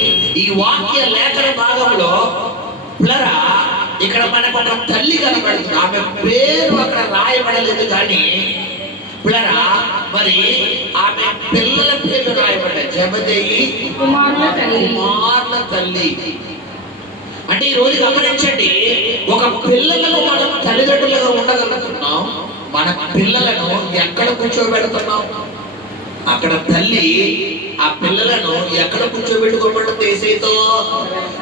ఈ వాక్య లేఖన భాగంలో పిల్లరా ఇక్కడ మనకు ఒక తల్లి కనబడుతుంది. ఆమె పేరు అక్కడ రాయబడలేదు కానీ పిల్లరా మరి ఆమె పిల్లల పేర్లు రాయబడ్డాయి. జెబెదయి కుమారుల తల్లి. అంటే ఈ రోజు గమనించండి, ఒక పిల్లలను మనం తల్లిదండ్రులుగా ఉండగలుగుతున్నాం. మన పిల్లలను ఎక్కడ కూర్చోబెడుతున్నాం? అక్కడ తల్లి ఆ పిల్లలను ఎక్కడ కూర్చోబెట్టుకోబడుతుంది? యేసయ్యతో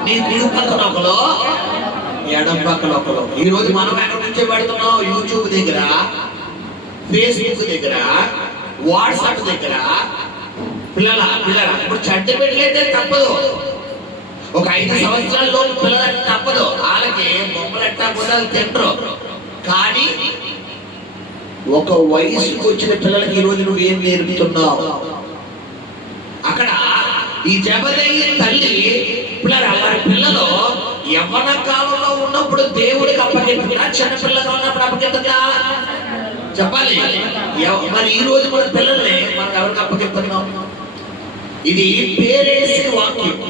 నీ కుడి పక్కన ఒకలో, ఎడం పక్కన ఒకలో. ఈ రోజు మనం ఎక్కడ కూర్చోబెడుతున్నాం? యూట్యూబ్ దగ్గర, ఫేస్బుక్ దగ్గర, వాట్సాప్ దగ్గర. పిల్లల ఇప్పుడు చెడ్డ పెట్టలేదే తప్పదు. ఒక 5 సంవత్సరాల్లో పిల్లలు తప్పదు. వాళ్ళకి బొమ్మలు ఎట్టా పోతే తింటరు. కానీ ఒక వయసుకు వచ్చిన పిల్లలకి ఈరోజు నువ్వు ఏం నేర్పుతున్నావు? అక్కడ ఈ జెబెదయి తల్లి వారి పిల్లలు యవ్వన కాలంలో ఉన్నప్పుడు దేవుడికి అప్పగిందా, చిన్నపిల్లగా ఉన్నప్పుడు అప్పగిందా? చెప్పాలి. మరి ఈ రోజు మన పిల్లల్ని మనం ఎవరికి అప్పగిస్తున్నాం? ఇది పేరెంట్స్ వాక్యం.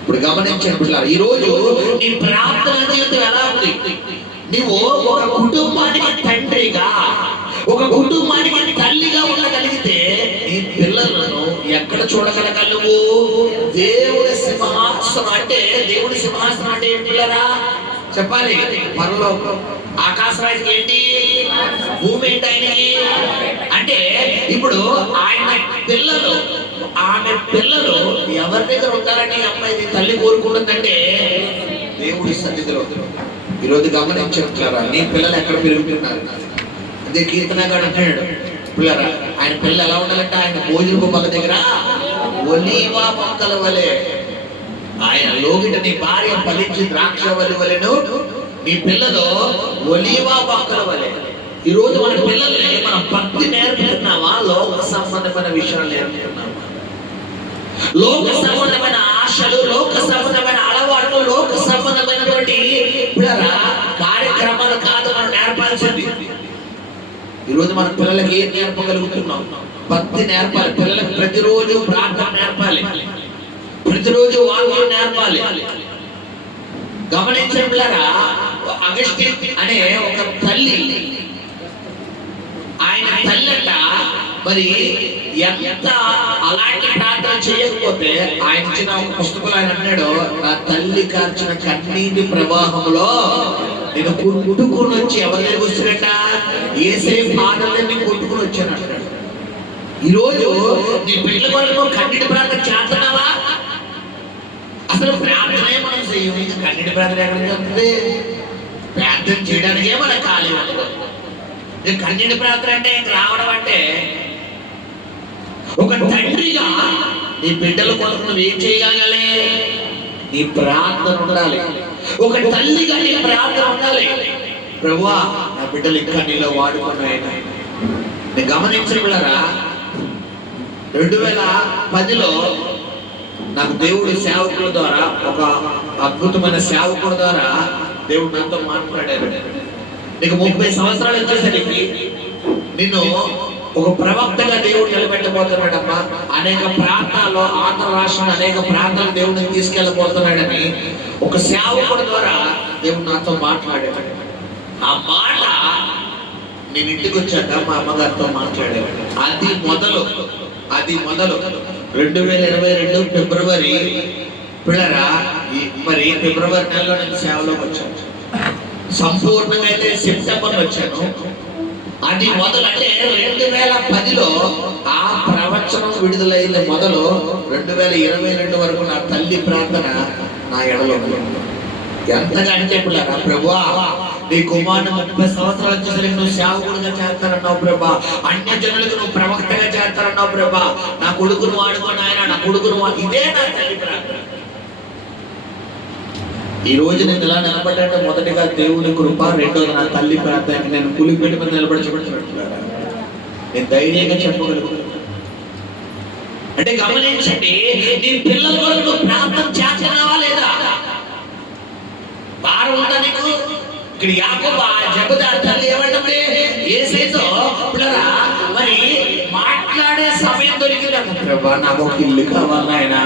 ఇప్పుడు గమనించండి పిల్లలు, ఈ రోజు నీ ప్రార్థన జీవితం ఎలా ఉంది? నువ్వు ఒక కుటుంబానికి తండ్రిగా, ఒక కుటుంబానికి తల్లిగా ఉండగలిగితే నీ పిల్లలను ఎక్కడ చూడగలగలవు? దేవుడి సింహాసనం. అంటే దేవుడి సింహాసనం అంటే ఏంటి పిల్లరా? చెప్పాలి. పరలోకం. ఆకాశరాజుకి ఏంటి? భూమి ఏంటి ఆయనకి? అంటే ఇప్పుడు ఆయన పిల్లలు, ఆమె పిల్లలు ఎవరి దగ్గర ఉంటారని అమ్మాయి తల్లి కోరుకుంటుందంటే దేవుడి సన్నిధిలో. ఈరోజు గమనించారా, నీ పిల్లలు ఎక్కడ పెరుగుతున్నారు? అదే కీర్తనగాడు అంటాడు, పిల్లరా ఆయన పిల్లలు ఎలా ఉండాలంటే ఆయన భోజనపు మొక్క దగ్గర ఒలీవా మొక్కల వలె, ఆయన లోగిట నీ భార్య ఫలించి ద్రాక్ష వల్లి వలెను, నీ పిల్లలు ఒలీవా మొక్కల వలె. ఈ రోజు మన పిల్లల్ని మనం భక్తి నేర్పుతున్నావా? లోక సంబంధమైన విషయాలు నేర్పుతున్నావా? లోక సంబంధమైన ఆశలు, లోక సంబంధమైన అలవాట్లు, లోక సంబంధమైనటువంటి కార్యక్రమాలు కాదు మనం నేర్పాల్సింది. ఈరోజు మన పిల్లలకి ఏం నేర్పగలుగుతున్నాం? భక్తి నేర్పాలి. పిల్లలకు ప్రతిరోజు ప్రార్థన నేర్పాలి, ప్రతిరోజు వాక్యం నేర్పాలి. గమనించండి పిల్లరా, అగస్టిన్ అనే ఒక తల్లి, ఆయన తల్లట మరి ఎంత అలాంటి ప్రార్థన చేయకపోతే ఆయన ఇచ్చిన ఒక పుస్తకంలో ఆయన అన్నాడు, నా తల్లి కార్చిన కన్నీటి ప్రవాహంలో నేను కొట్టుకుని వచ్చి ఎవరి దగ్గర వచ్చినట్ట ఏసే పాదల్ని కొట్టుకుని వచ్చాను అంటాడు. ఈరోజు నీ బిడ్డల కొరకు కన్నీటి ప్రార్థన చేస్తున్నావా? అసలు ప్రార్థనే మనం చెయ్యం. కన్నీటి ప్రార్థన ఎక్కడ జరుగుతుంది? ప్రార్థన చేయడానికే మన ఖాళీ ఉండదు. కన్నీటి ప్రార్థన అంటే రావడం అంటే ఒక తండ్రిగా నీ బిడ్డల కొరకు నువ్వు ఏం చేయగలగాలి? నీ ప్రార్థన ఉండాలి. ఒక తల్లిగా నీ ప్రార్థన ఉండాలి. ప్రభువా నా బిడ్డలు ఇంకా నీలో వాడుకున్నాయని. నేను గమనించిన పిల్లరా, 2010లో నాకు దేవుడి సేవకుల ద్వారా, ఒక అద్భుతమైన సేవకుల ద్వారా దేవుడు నాతో మాట్లాడారు. నీకు 30 సంవత్సరాలు వచ్చేసరికి నిన్ను ఒక ప్రవక్తగా దేవుడు నిలబెట్టబోతున్నాడమ్మా. అనేక ప్రాంతాల్లో, ఆంధ్ర రాష్ట్రంలో అనేక ప్రాంతాలకు దేవుడిని తీసుకెళ్ళబోతున్నాడని ఒక సేవకుడి ద్వారా దేవుడు నాతో మాట్లాడాడు. ఆ మాట నేను ఇంటికి వచ్చాక మా అమ్మగారితో మాట్లాడాడు. అది మొదలు 2022 ఫిబ్రవరి పిల్లరా, మరి ఫిబ్రవరి నెలలో నేను సేవలోకి వచ్చాను. సంపూర్ణంగా అయితే సెప్టెంబర్ వచ్చాను. అది మొదలు. అంటే 2010లో ఆ ప్రవచనం విడుదలైన మొదలు 2022 వరకు నా తల్లి ప్రార్థన నా ఎడలో ఎంతగా అంటే పిల్లరా, ప్రభువా నీ కుమారుని 30 సంవత్సరాలు వచ్చేసరికి నువ్వు సేవకుడిగా చేస్తారన్నావు ప్రభా, అన్య జనులకు నువ్వు ప్రవక్తగా చేస్తారన్నావు ప్రభా, నా కొడుకును వాడుకోని ఆయన, నా కొడుకును ఇదే నా తల్లి ప్రార్థన. ఈ రోజు నేను ఎలా నిలబడ్డానంటే మొదటిగా దేవుని కృప, రెండోది నా తల్లి ప్రార్థన. నేను పులిపేట మీద నిలబడుతున్నాను. నేను ధైర్యంగా చెప్పగలుగుతున్నాను. అంటే గమనించండి, నీ పిల్లల వరకు నువ్వు ప్రార్థన చేస్తున్నావా లేదా? భారం ఉందా నీకు? ఇక్కడ యాకోబు జెబెదయి తల్లి ఏమంటుంది? యేసయ్యతో పిల్లరా మరి మాట్లాడే సమయం దొరికింది. ప్రభా నాకు ఒక ఇల్లు కావాలి ఆయన,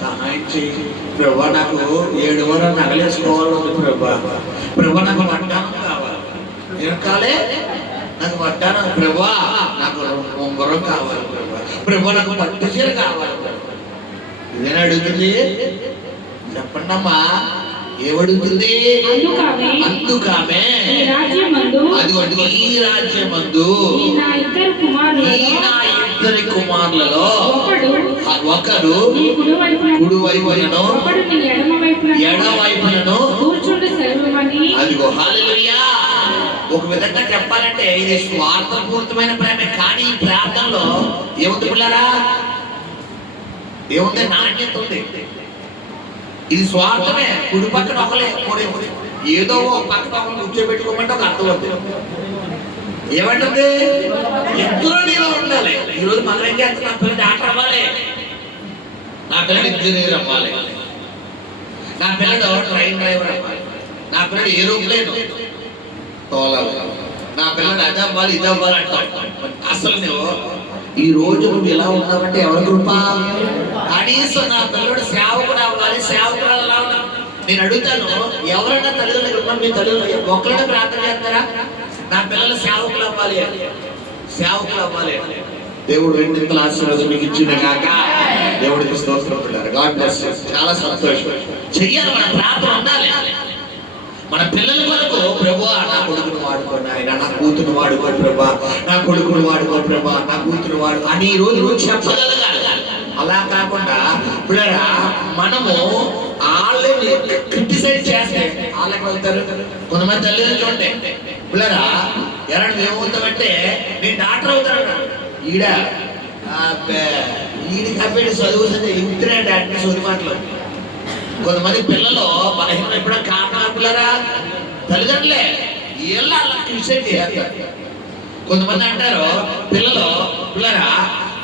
సహాయం చేయి ప్రభా, నాకు 7 వారాలు నగలేసుకోవాలి ప్రభా, ప్రభా నాకు వడ్డానం కావాలి, ఏం కాలే నాకు వడ్డానం ప్రభా, నాకు ఉంగరం కావాలి ప్రభా, ప్రభా నాకు పట్టు చీర కావాలి ప్రభా. ఇదేనా అడుగుతుంది? చెప్పండి అమ్మా, ఏమడుగుతుంది? అందుకామె అదిగో ఈ రాజ్యమందు ఈ నా ఇద్దరి కుమారులలో ఒకడు కుడి వైపునను ఎడవైపునను అదిగో. హల్లెలూయా. ఒక విధంగా చెప్పాలంటే ఇది స్వార్థపూరితమైన ప్రేమే, కానీ ఈ ప్రార్థనలో ఏముంది పిల్లరా? ఏముంది? నాణ్యత ఉంది. ఇది స్వార్థమే. కుడి పక్కన ఒకలే ఏదో ఒక పక్క కూర్చోబెట్టుకోమంటే ఒక అర్థం ఉంది. ఏమంటుంది? ఇద్దరు నీలో ఉండాలి. ఈరోజు మనం ఏం చేస్తాం? నా పిల్లలు డాక్టర్ అవ్వాలి, నా పిల్లలు ఇంజనీర్ అవ్వాలి, నా పిల్లడు ట్రైన్ డ్రైవర్ అవ్వాలి, నా పిల్లడు ఏరోప్లేన్ తోలాలి, నా పిల్లడు అది అవ్వాలి ఇది అవ్వాలి అంటావు. అసలు నువ్వు ఈ రోజు నువ్వు ఎలా ఉన్నావంటే ఎవరి కృప? కనీసం నా పిల్లడు సేవకుడు అవ్వాలి, సేవకుడు అలా ఉన్నా. నేను అడుగుతాను, ఎవరైనా తల్లిదండ్రులు ఉన్నారు, మీ తల్లిదండ్రులు ఒక్కరైనా ప్రార్థన చేస్తారా? నా పిల్లలు సేవకులు అవ్వాలి, సేవకులు అవ్వాలి. దేవుడు రెండింతల ఆశీర్వాదం మీకు ఇచ్చిన కాక దేవుడికి స్తోత్రం. God bless you. చాలా సంతోషం. చెయ్యాలి, మన ప్రార్థన ఉండాలి. మన పిల్లల కొరకు ప్రభువా నా కొడుకును వాడుకోండి ఆయన, నా కూతురు వాడుకోండి ప్రభా, నా కొడుకును వాడుకోండి ప్రభా, నా కూతురు వాడు అని ఈ రోజు చెప్పగలగాలి. అలా కాకుండా పిల్లరా మనము వాళ్ళని క్రిటిసైజ్ చేస్తే వాళ్ళకి వెళ్తారు. కొంతమంది తల్లిదండ్రులు చూడండి పిల్లరా, ఎవరైనా ఏమవుతామంటే నేను డాక్టర్ అవుతాను, ఈడి కప్పెట్టి చదువు ఇంటినే డాక్టర్ సోది మాటలు. కొంతమంది పిల్లలు బలహీన ఎప్పుడో కారణాలు పిల్లరా తల్లిదండ్రులే, వీళ్ళ అలా క్రిటిసైజ్ చేస్తారు. కొంతమంది అంటారు పిల్లలు పిల్లరా,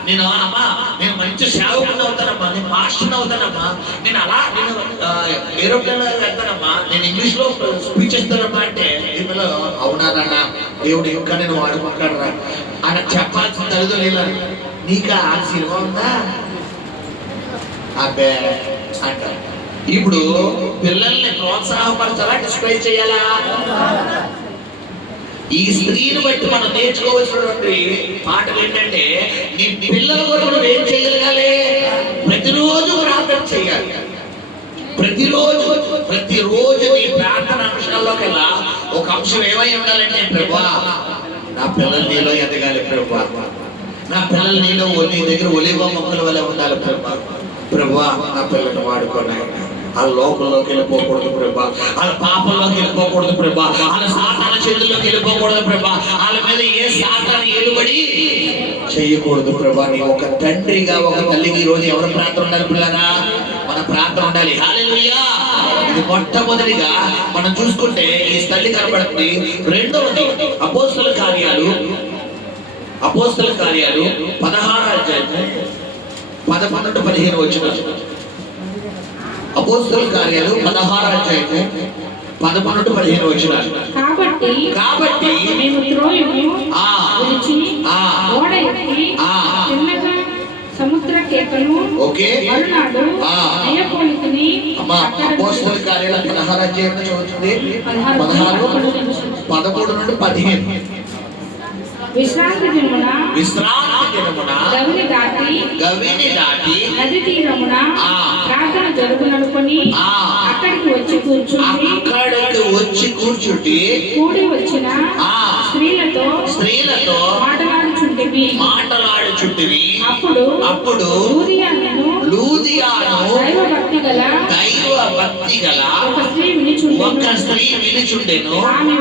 నేను అమ్మా నేను మంచి సేవకుని అవుతానమ్మా, నేను మాస్టర్ని అవుతానమ్మా, నేను అలా నేను ఏరోప్లేన్ వెళ్తానమ్మా, నేను ఇంగ్లీష్లో స్పీచ్ ఇస్తానమ్మా అంటే ఈ పిల్లలు అవునా నాన్న దేవుడు ఇంకా నేను వాడుకుంటాడు రా అని చెప్పాల్సిన తల్లిదండ్రులు. నీకు ఆ సినిమా ఉందా అబ్బే అంటారు. ఇప్పుడు పిల్లల్ని ప్రోత్సాహపరచాలా, డిస్కరేజ్ చేయాలా? ఈ స్త్రీని బట్టి మనం నేర్చుకోవాల్సినటువంటి పాఠం ఏంటంటే, నీ పిల్లల కొరకు నువ్వు ఏం చేయగలగాలి? ప్రతిరోజు ప్రార్థన చేయాలి. ప్రతిరోజు నీ ప్రార్థన అంశాల్లోకెల్లా ఒక అంశం ఏమై ఉండాలంటే, ప్రభా నా పిల్లలు నీలో ఎదగాలి ప్రభా, నా పిల్లలు నీలో నీ దగ్గర ఒలివ మొక్కల వల్ల ఉండాలి ప్రభా, ప్రభా నా పిల్లలు వాడుకోండి. వాళ్ళ లోకంలోకి వెళ్ళిపోకూడదు ప్రభా, వాళ్ళ పాపంలోకి వెళ్ళిపోకూడదు ప్రభా, వాళ్ళ సాతాన చేతుల్లోకి వెళ్ళిపోకూడదు ప్రభా, వాళ్ళ మీద ఏ సాతాను ఏలుబడి చేయకూడదు ప్రభా. నీ ఒక తండ్రిగా ఒక తల్లికి ఈ రోజు ఎవరు ప్రార్థన ఉండాలి పిల్లరా? మన ప్రార్థన ఉండాలి. హల్లెలూయా. ఇది మొట్టమొదటిగా మనం చూసుకుంటే ఈ తల్లి కనబడుతుంది. రెండవది అపోస్తలుల కార్యాలు 16వ అధ్యాయము 11-15 వచనాలు. అపోస్తలుల కార్యాలు 16వ అధ్యాయము 11-15 వచనాలు. కాబట్టి మేము త్రోయను విడిచి ఓడ ఎక్కి తిన్నగా సముద్ర కేకను మరునాడు నెయపోలితిని. అపోస్తలుల కార్యాలు 16వ అధ్యాయం చదువుతుంది 16-13. విశ్రాంతి దినమున గవిని దాటి నది తీరమున ప్రార్థన జరుగుననుకొని అక్కడికి వచ్చి కూర్చుంటి కూడి వచ్చిన స్త్రీలతో మాటలాడుచుంటివి. అప్పుడు లూదియాను దైవ భక్తి గల ఒక స్త్రీ వినుచుండెను. ఆమె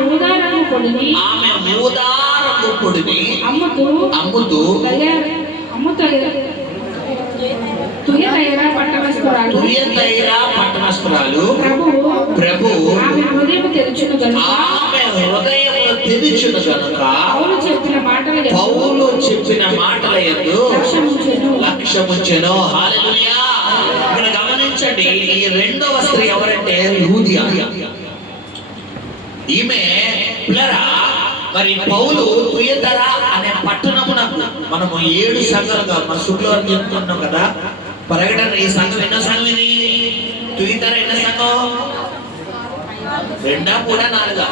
ఊదారపు పొడిని అమ్ముతూ తుయతైరా పట్టణస్థురాలు ప్రభు ఆమె హృదయం తెరుచును గనుక పౌలు చెప్పిన మాటల యందు లక్ష్యముంచెను. హల్లెలూయా. ఇక్కడ గమనించండి, ఈ రెండవ స్త్రీ ఎవరంటే లూదియా. ఈమె పిల్లరా మరి పౌలు తుయతైరా అనే పట్టణమునకు మనము 7 సంఘాలుగా మన శుక్రవారం చెప్తున్నాం కదా. ప్రకటన ఈ సంఘం ఎన్నో సంఘం ఇది? తుయితర ఎన్నో సంఘం? 2, 3, 4,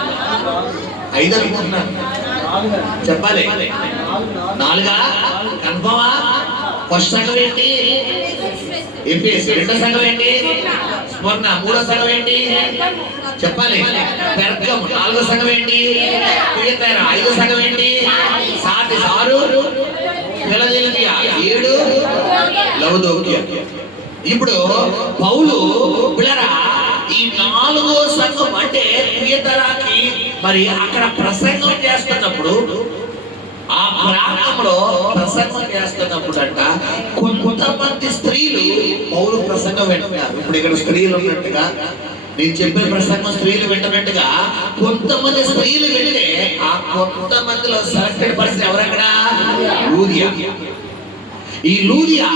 5 అనుకుంటున్నాను. చెప్పాలి. 4 కన్ఫర్మా? ఫస్ట్ సంఘం ఏంటి? ఎఫెసు. రెండో సంఘం ఏంటి? స్మరణ. మూడో సంఘం ఏంటి? చెప్పాలి. పెర్గము. 4వ సంఘం ఏంటి? తుయతైర. 5వ సంఘం ఏంటి? సార్డిస్. 6 ఫిలదెల్ఫియా. 7 లవదోకియా. ఇప్పుడు పౌలు పిల్లరా ఈ 4వ సంఘం అంటే తుయతైరకి మరి అక్కడ ప్రసంగం చేస్తున్నప్పుడు, ఆ ప్రాంతంలో ప్రసంగం చేస్తున్నప్పుడు అంట కొంతమంది స్త్రీలు పౌలు ప్రసంగం వింటున్నారు. ఇప్పుడు ఇక్కడ స్త్రీలు ఉన్నట్టుగా నేను చెప్పే ప్రసంగం స్త్రీలు వింటున్నట్టుగా కొంతమంది స్త్రీలు వింటే ఆ కొంతమందిలో సెలెక్టెడ్ పర్సన్ ఎవరక్కడ? లూదియా. ఈ లూదియా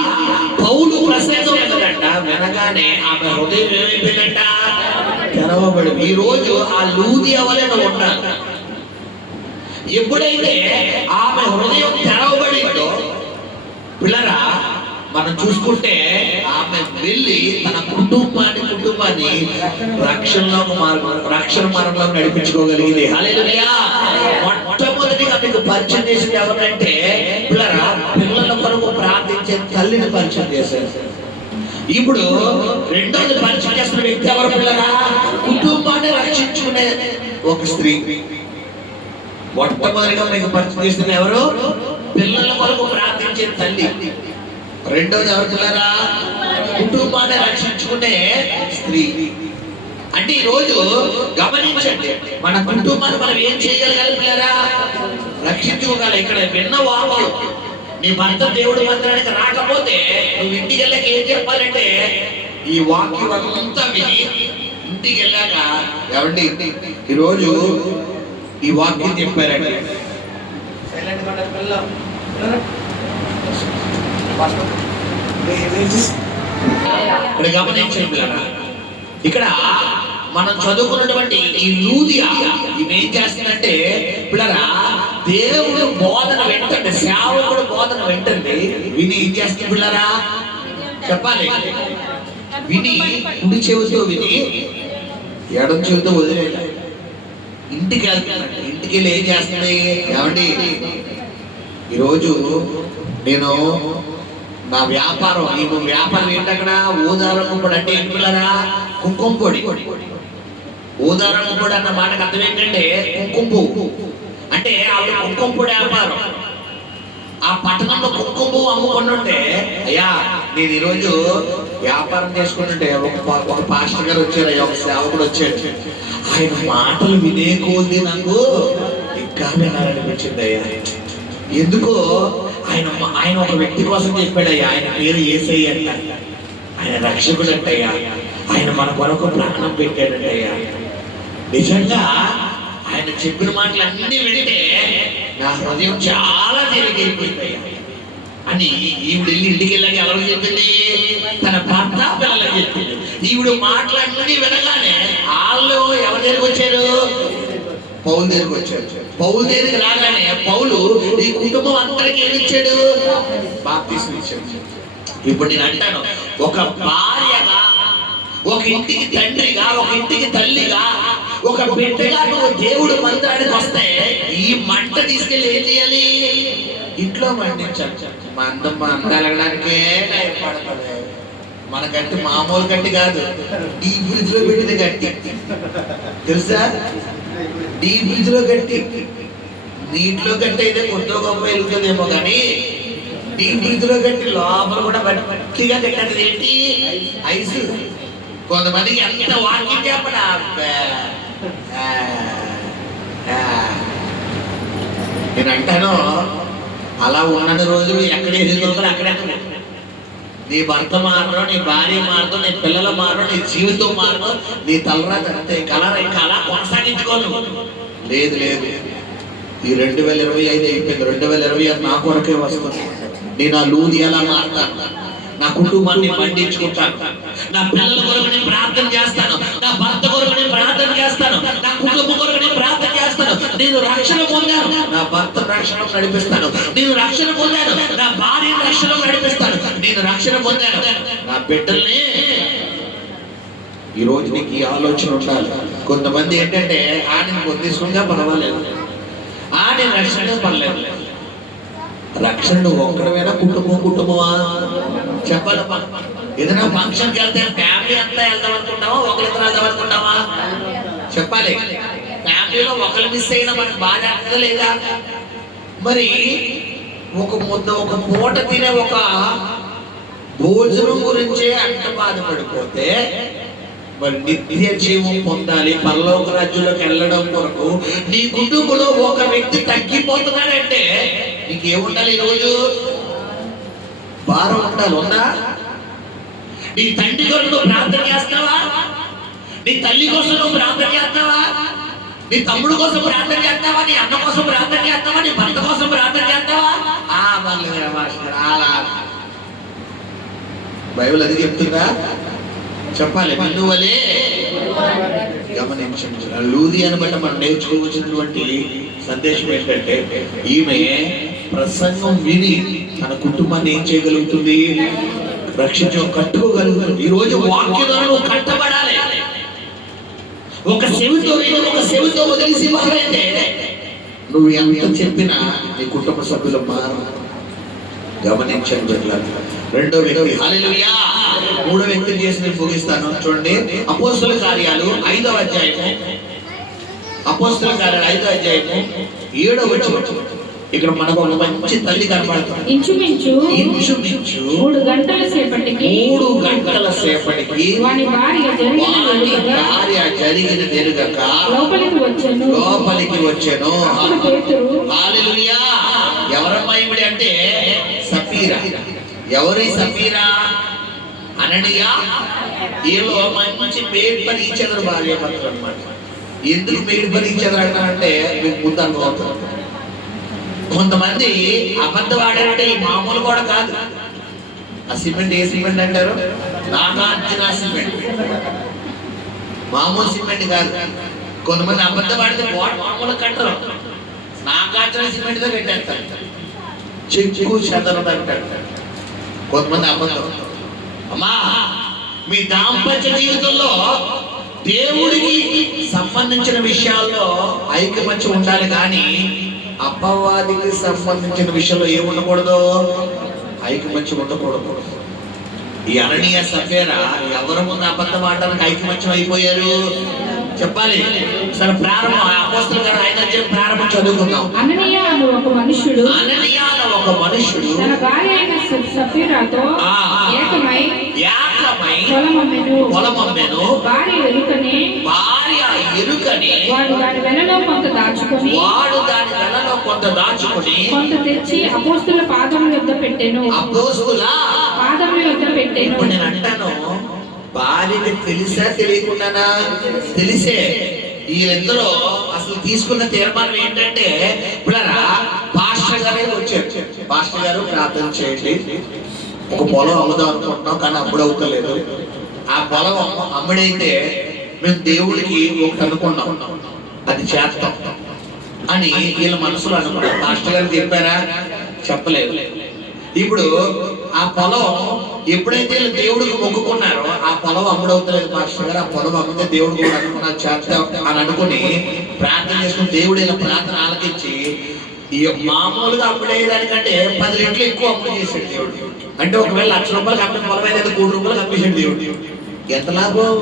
పౌలు ప్రసంగం విన్నదంట. వినగానే ఆమె హృదయం ఏమైపోయిందంట? తెరవబడి. ఈ రోజు ఆ లూదియా వలె ఉన్నారు. ఎప్పుడైతే ఆమె హృదయం తెరవబడిందో పిల్లరా మనం చూసుకుంటే ఆమె వెళ్ళి తన కుటుంబాన్ని రక్షణ మార్గంలో నడిపించుకోగలిగింది. హల్లెలూయా. మొట్టమొదటిగా మీకు పరిచయం చేసింది ఎవరంటే పిల్లరా పిల్లల కొరకు ప్రార్థించే తల్లిని పరిచయం చేశారు. ఇప్పుడు రెండోది పరిచయం చేస్తున్న వ్యక్తి ఎవరు పిల్లరా? కుటుంబాన్ని రక్షించుకునే ఒక స్త్రీ. మొట్టమొదటిగా మీకు పరిచయం చేస్తున్న ఎవరు? పిల్లల కొరకు ప్రార్థించే తల్లి. రెండోది ఎవరు పిల్లరా? కుటుంబాన్ని రక్షించుకునే స్త్రీ. అంటే ఈ రోజు గమనించండి, మన కుటుంబాన్ని మనం ఏం చేయగలగాలి పిల్లరా? రక్షించుకోగల. ఇక్కడ విన్న వాక్యం నీ భర్త దేవుడి మందిరానికి రాకపోతే నువ్వు ఇంటికి వెళ్ళాక ఏం చెప్పాలంటే ఈ వాక్యం అంతా విని ఇంటికి వెళ్ళాక ఏమండి ఈరోజు ఈ వాక్యం చెప్పారండి. ఇక్కడ గమనించండి, ఇక్కడ మనం చదువుకున్నటువంటి ఈ లూదియా ఇవేం చేస్తుందంటే పిల్లరా దేవుడు బోధన వింటండి, సేవకుడు బోధన వింటండి. విని ఏం చేస్తుంది పిల్లరా? చెప్పాలి. విని కుడి చెవితో విని ఎడం చెవితో వదిలేదు. ఇంటికి వెళ్తానండి. ఇంటికి వెళ్ళి ఏం చేస్తుంది? ఏమండి ఈరోజు నేను నా వ్యాపారం ఏంటక్కడ ఊదారంగు పొడి అంటే ఏంటి పిల్లరా? కుంకుమ పొడి. ఊదారంగు పొడి అన్న మాటకు అర్థం ఏంటంటే కుంకుమ పువ్వు. అంటే ఆవిడ కుంకుమ పొడి వ్యాపారం. ఆ పట్టణంలో కుంకుమ పువ్వు అమ్ముకుంటుంటే అయ్యా నేను ఈరోజు వ్యాపారం చేసుకుంటుంటే ఒక పాస్టర్ గారు వచ్చారు, ఒక సేవకుడు వచ్చాడు. ఆయన మాటలు వినే కొద్ది నాకు ఇంకా వినాలనిపించింది అయ్యా. ఎందుకో ఆయన ఒక వ్యక్తి కోసం చెప్పాడయ్యా. ఆయన పేరు యేసయ్య అంట. ఆయన రక్షకుడు అంటయ్యా. ఆయన మన కొరకు ప్రాణం పెట్టాడంటయ్యా. నిజంగా ఆయన చెప్పిన మాటలు అన్ని వింటే నా హృదయం చాలా తేలికైపోయిందయ్యా అని ఈవిడ ఇంటికి వెళ్ళాక ఎవరికి చెప్పింది? తన భర్త పిల్లలకి చెప్పింది. ఈవిడ మాటలన్నీ వినగానే వాళ్ళు ఎవరి దగ్గరికి వచ్చారు? పౌలు దగ్గరికి వచ్చారు. పౌలు దగ్గరికి రాగానే పౌలు ఈ కుటుంబం అందరికి ఏమి ఇచ్చాడు? బాప్తిస్మం ఇచ్చాడు. ఇప్పుడు నేను అంటాను, ఒక భార్యగా, ఒక ఇంటికి తండ్రిగా, ఒక ఇంటికి తల్లిగా, ఒక బిడ్డగా నువ్వు దేవుడు మందిరానికి వస్తే ఈ మంట తీసుకెళ్ళి ఏం చేయాలి? ఇంట్లో మండించాలి. మా అందరగడానికే టైం పడుతుంది. మన గట్టి మామూలు గట్టి కాదు, ఈ ఫ్రిడ్జ్ లో పెట్టింది గట్టి తెలుసా? డీ ఫ్రిడ్జ్ లో గట్టి, నీటిలో గట్టి అయితే కొద్దిగా గొప్ప వెళ్తుందేమో కానీ డీ ఫ్రిడ్జ్ లో గట్టి లోపల కూడా గట్టిగా గట్టది ఏంటి? ఐస్. కొంతమందికి ఎంత వాకింగ్ చెప్పడా నేను అంటాను, అలా ఉన్న రోజులు ఎక్కడ ఎదుగుతారో అక్కడే. నీ భర్త మారడం, నీ భార్య మారడం, నీ పిల్లల మారడం, నీ జీవితం మారడం, నీ తలరాత అంతే. ఇంకా అలా కొనసాగించుకోను. లేదు ఈ 2025 అయిపోయింది. 2026 నా కొరకే వస్తుంది. నేను ఆ లూదియాలా మారుతాను. నా కుటుంబాన్ని పండించుకుంటాను. నా పిల్లల కొరకు నేను ప్రార్థన చేస్తాను. నా భర్త కొరకు నేను ప్రార్థన చేస్తాను. నా కుటుంబం కొరకు నేను ప్రార్థన చేస్తాను. నేను నేను రక్షణ పొందాను, నా భర్త రక్షణ నడిపిస్తాను. నేను రక్షణ పొందాను, నా భార్య రక్షణ నడిపిస్తాను. నేను రక్షణ పొందాను, నా బిడ్డల్ని. ఈ రోజు నీకు ఈ ఆలోచన ఉండాలి. కొంతమంది ఏంటంటే ఆడిని పొందేసుకుంటే పర్వాలేదు, ఆడి రక్షణ పర్లేదు. రక్షణ నువ్వు ఒక్కడమైనా కుటుంబమా చెప్పాలమ్మా. ఏదైనా ఫంక్షన్కి వెళ్తే ఫ్యామిలీ అంతా వెళ్దాం అనుకుంటావా, ఒకరిద్దరు వెళ్దాం అనుకుంటావా? చెప్పాలి. ఫ్యామిలీలో ఒకరు మిస్ అయినా మనకు బాధ అర్థం లేదా? మరి ఒక ముద్ద ఒక పూట తినే ఒక భోజనం గురించే అంత బాధపడిపోతే మరి నిత్య జీవం పొందాలి, పరలోక రాజ్యంలోకి వెళ్ళడం కొరకు నీ కుటుంబంలో ఒక వ్యక్తి తగ్గిపోతున్నాడంటే నీకేముండాలి? ఈరోజు భారం ఉండాలి. ఉందా? నీ తండ్రి కోసం నువ్వు ప్రార్థన చేస్తావా? నీ తల్లి కోసం నువ్వు ప్రార్థన చేస్తావా? నీ తమ్ముడు కోసం ప్రార్థన చేస్తావా? నీ అన్న కోసం ప్రార్థన చేస్తావా? నీ భర్త కోసం ప్రార్థన చేస్తావా? బైబిల్ అది చెప్తుందా? చెప్పాలి. మన్నువలే గమనించండి. లూదియాను బట్టి మనం నేర్చుకోవలసినటువంటి సందేశం ఏంటంటే ఈమె ప్రసంగం విని తన కుటుంబాన్ని ఏం చేయగలుగుతుంది? కట్టుకోగలుగుతుంది. ఈ రోజు వాక్య ద్వారా నువ్వు కట్టబడాలి. ఒక చెవితో విని ఒక చెవితో వదిలేసి మారైతే నువ్వు ఎంత చెప్పినా నీ కుటుంబ సభ్యులు మారు. గమనించండి. రెండో వ్యక్తి హల్లెలూయా. మూడో వ్యక్తి చేసి నేను ముగిస్తాను. చూడండి, అపోస్తలుల కార్యాలు 5వ అధ్యాయము. అపోస్తలుల కార్యాలు 5వ అధ్యాయము 7వ వచనం. ఇక్కడ మనకు ఒక మంచి తల్లి కనపడుతుంది. ఇంచుమించు 3 గంటల సేపటికి వాని భార్య జరిగిన ఎరుగక లోపలికి వచ్చెను. హల్లెలూయా. ఎవరమ్మా ఈవిడ అంటే సఫీరా. ఎవరి సఫీరా? అననీయా. ఏలో మంచి మేడ్ పని ఇచ్చారు భార్య భర్తలు అన్నమాట. ఎందుకు మేడ్ పని ఇచ్చారు అంటే మీకు ముందు అనుభవం. కొంతమంది అబద్ధం ఆడారంటే ఈ మామూలు కూడా కాదు. ఆ సిమెంట్ ఏ సిమెంట్ అంటారు? నాగార్జున సిమెంట్. మామూలు సిమెంట్ కాదు. కొంతమంది అబద్ధం ఆడితే మామూలు కట్టరు, నాగార్జున సిమెంట్ తో కట్టేస్తారు. చెక్కు చెదరదు అంటారు కొంతమంది అబద్ధం. అమ్మా, మీ దాంపత్య జీవితంలో దేవుడికి సంబంధించిన విషయాల్లో ఐకమత్యం ఉండాలి, కానీ అపవాదికి సంబంధించిన విషయంలో ఏముండకూడదు? ఐకమత్యం ఉండకూడదు. ఈ అననీయ సఫీరా ఎవరి ముందు అబద్ధం ఆడడానికి ఐకమత్యం అయిపోయారు? చెప్పాలి. సరే, ప్రారంభం అపోస్తలుల కార్యాలు 5వ అధ్యాయం ప్రారంభం చదువుకుందాం. అననీయా అను ఒక మనుష్యుడు తన భార్య అయిన సఫీరాతో ఏకమై పొలమమ్మెను. భార్య ఎరుకని వాడు దాని వెలలో కొంత దాచుకొని కొంత తెచ్చి అపోస్తలుల పాదముల యొద్ద పెట్టెను. ఇప్పుడు నేను అంటాను, భార్యకి తెలుసా తెలియకుండానా? తెలిసే. వీళ్ళిద్దరూ అసలు తీసుకున్న తీర్మానం ఏంటంటే, పిల్లరా పాస్టర్ గారే వచ్చారు. పాస్టర్ గారు ప్రార్థన చేయండి, ఒక పొలం అమ్ముదాం అనుకుంటున్నాం కానీ అమ్ముడు అవుతలేదు. ఆ పొలం అమ్ముడైతే మేము దేవుడికి ఒకటి అనుకున్నాం, అది చేస్తాం అని వీళ్ళ మనసులో అనుకున్నాం. పాస్టర్ గారు చెప్పారా? చెప్పలేదు. ఇప్పుడు ఆ పొలం ఎప్పుడైతే దేవుడికి మొక్కుకున్నారో ఆ పొలం అమ్ముడవుతలేదు పాస్టర్ గారు, ఆ పొలం అమ్మితే దేవుడు కూడా అనుకున్నారు చేస్తాం అని అనుకుని ప్రార్థన చేసుకుని దేవుడు ఇలా ప్రార్థన ఆలకించి ఈ మామూలుగా అమ్ముడేదానికంటే 10 రెట్లు ఎక్కువ అమ్ముడు చేశాడు దేవుడు. అంటే ఒకవేళ 1,00,000 రూపాయలు అమ్మిన పొలం అయితే 1 కోటి రూపాయలు అమ్మేశాడు దేవుడు. ఎంత లాభం?